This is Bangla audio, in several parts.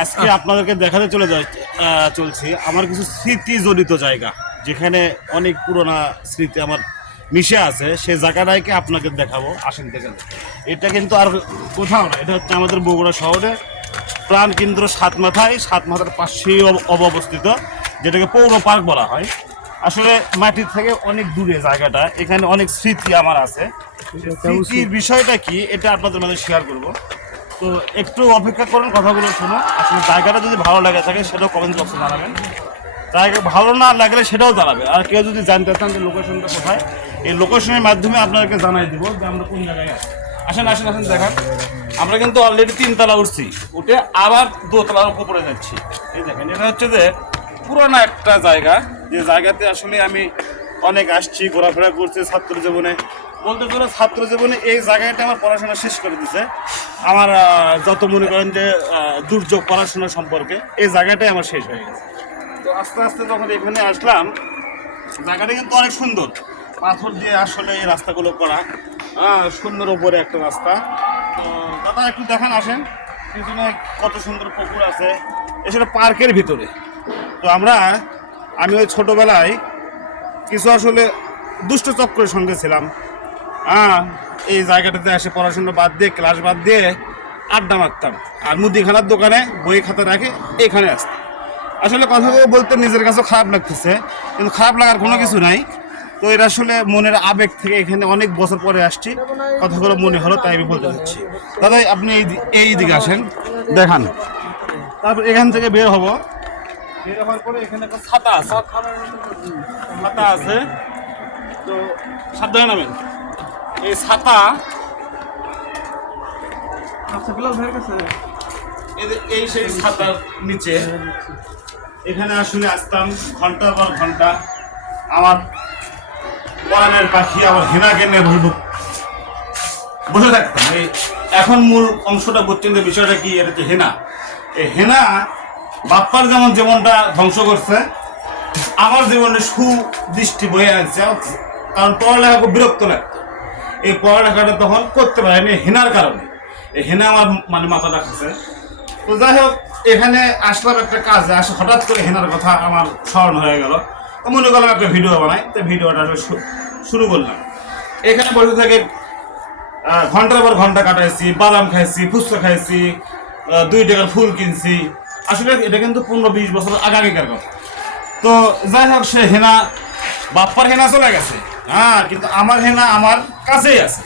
আজকে আপনাদেরকে দেখাতে চলছি আমার কিছু স্মৃতি জড়িত জায়গা, যেখানে অনেক পুরোনো স্মৃতি আমার মিশে আছে। সেই জায়গাটাকে আপনাকে দেখাবো, আসেন দেখেন। এটা কিন্তু আর কোথাও না, এটা হচ্ছে আমাদের বগুড়া শহরে প্রাণকেন্দ্র সাতমাথার পাশেই অবস্থিত, যেটাকে পৌর পার্ক বলা হয়। আসলে মাটির থেকে অনেক দূরে জায়গাটা, এখানে অনেক স্মৃতি আমার আছে। স্মৃতির বিষয়টা কি এটা আপনাদের মাঝে শেয়ার করব। তো একটু অপেক্ষা করুন, কথাগুলো শুনুন। আসলে জায়গাটা যদি ভালো লাগে থাকে সেটাও কমেন্ট বক্সে জানাবেন, জায়গা ভালো না লাগলে সেটাও জানাবে। আর কেউ যদি জানতে চান যে লোকেশনটা কোথায়, এই লোকেশনের মাধ্যমে আপনাদেরকে জানাই দিব যে আমরা কোন জায়গায় আছি। আসেন আসেন আসেন দেখান। আমরা কিন্তু অলরেডি 3 তলা উঠছি, উঠে আবার 2 তলার উপরে যাচ্ছি। এই দেখেন, এটা হচ্ছে যে পুরোনো একটা জায়গা, যে জায়গাতে আসলে আমি অনেক আসছি, ঘোরাফেরা করছি ছাত্র জীবনে। বলতে গেলে ছাত্র জীবনে এই জায়গাটা আমার পড়াশোনা শেষ করে দিছে। আমার যত মনে করেন যে দুর্যোগ পড়াশোনা সম্পর্কে, এই জায়গাটাই আমার শেষ হয়ে গেছে। তো আস্তে আস্তে যখন এখানে আসলাম, জায়গাটা কিন্তু অনেক সুন্দর, পাথর দিয়ে আসলে এই রাস্তাগুলো করা, সুন্দর উপরে একটা রাস্তা। তো দাদা একটু দেখান, আসেন। পিছনে কত সুন্দর পুকুর আছে, এছাড়া পার্কের ভিতরে। তো আমি ওই ছোটোবেলায় কিছু আসলে দুষ্ট চক্রের সঙ্গে ছিলাম। এই জায়গাটাতে এসে পড়াশোনা বাদ দিয়ে, ক্লাস বাদ দিয়ে আড্ডা মারতাম, আর মুদিখানার দোকানে বই খাতা রাখে এখানে আসতাম। আসলে কথাগুলো বলতে নিজের কাছে খারাপ লাগতেছে, কিন্তু খারাপ লাগার কোনো কিছু নাই। তো এটা আসলে মনের আবেগ থেকে এখানে অনেক বছর পরে আসছি, কথাগুলো মনে হলো তাই আমি বলতে চাচ্ছি। দাদা আপনি এই দিকে আসেন, দেখান। তারপর এখান থেকে বের হব, বের হওয়ার পরে এখানে একটা ছাতা আছে। তো সাবধানে নামেন। এই ছাতা, এই সেই ছাতার নিচে এখানে আসলে আসতাম ঘন্টার পর ঘন্টা। আমার পরাণের পাখি আমার হেনাকে নিয়ে বসে থাকতাম। এখন মূল অংশটা বুঝছেন যে বিষয়টা কি, এটা হচ্ছে হেনা। এই হেনা বাপ্পার যেমন জীবনটা ধ্বংস করছে, আমার জীবনে সুদৃষ্টি বয়ে আনছে। কারণ পড়ালেখা খুব বিরক্ত লাগতো, এই পড়ালেখাটা তখন করতে পারেনি হেনার কারণে। এই হেনা আমার মাথাটা খাচ্ছে। তো যাই হোক, এখানে আসলাম একটা কাজে, হঠাৎ করে হেনার কথা আমার স্মরণ হয়ে গেল। তো মনে করলাম একটা ভিডিও বানাই, তো ভিডিওটা শুরু করলাম। এখানে বসে থেকে ঘন্টার পর ঘন্টা কাটাইছি, বাদাম খাইছি, ফুচকা খাইছি, 2 টাকার ফুল কিনছি। আসলে এটা কিন্তু 15-20 বছর আগেকার কথা। তো যাই হোক, সে হেনা বাপ্পার হেনা চলে গেছে, কিন্তু আমার হেনা আমার কাছেই আছে।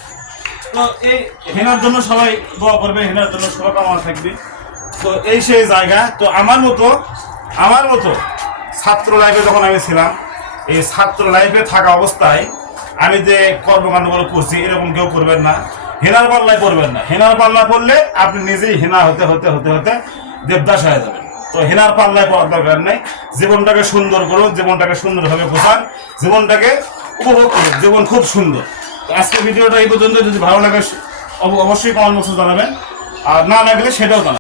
তো এই হেনার জন্য সবাই দোয়া করবে, হেনার জন্য শুভকামনা থাকবে। তো এই সেই জায়গা। তো আমার মতো ছাত্র লাইফে যখন আমি ছিলাম, এই ছাত্র লাইফে থাকা অবস্থায় আমি যে কর্মকাণ্ডগুলো করছি, এরকম কেউ করবেন না, হেনার পাল্লায় পড়বেন না। হেনার পাল্লা পড়লে আপনি নিজেই হেনা হতে হতে হতে হতে দেবদাস হয়ে যাবেন। তো হেনার পাল্লায় পড়ার দরকার নেই। জীবনটাকে সুন্দর করুন, জীবনটাকে সুন্দরভাবে গোছান, জীবনটাকে উপভোগ করুন। জীবন খুব সুন্দর। তো আজকের ভিডিওটা এই পর্যন্ত। যদি ভালো লাগে অবশ্যই কমেন্ট বক্সে জানাবেন, আর না লাগলে সেটাও জানাবেন।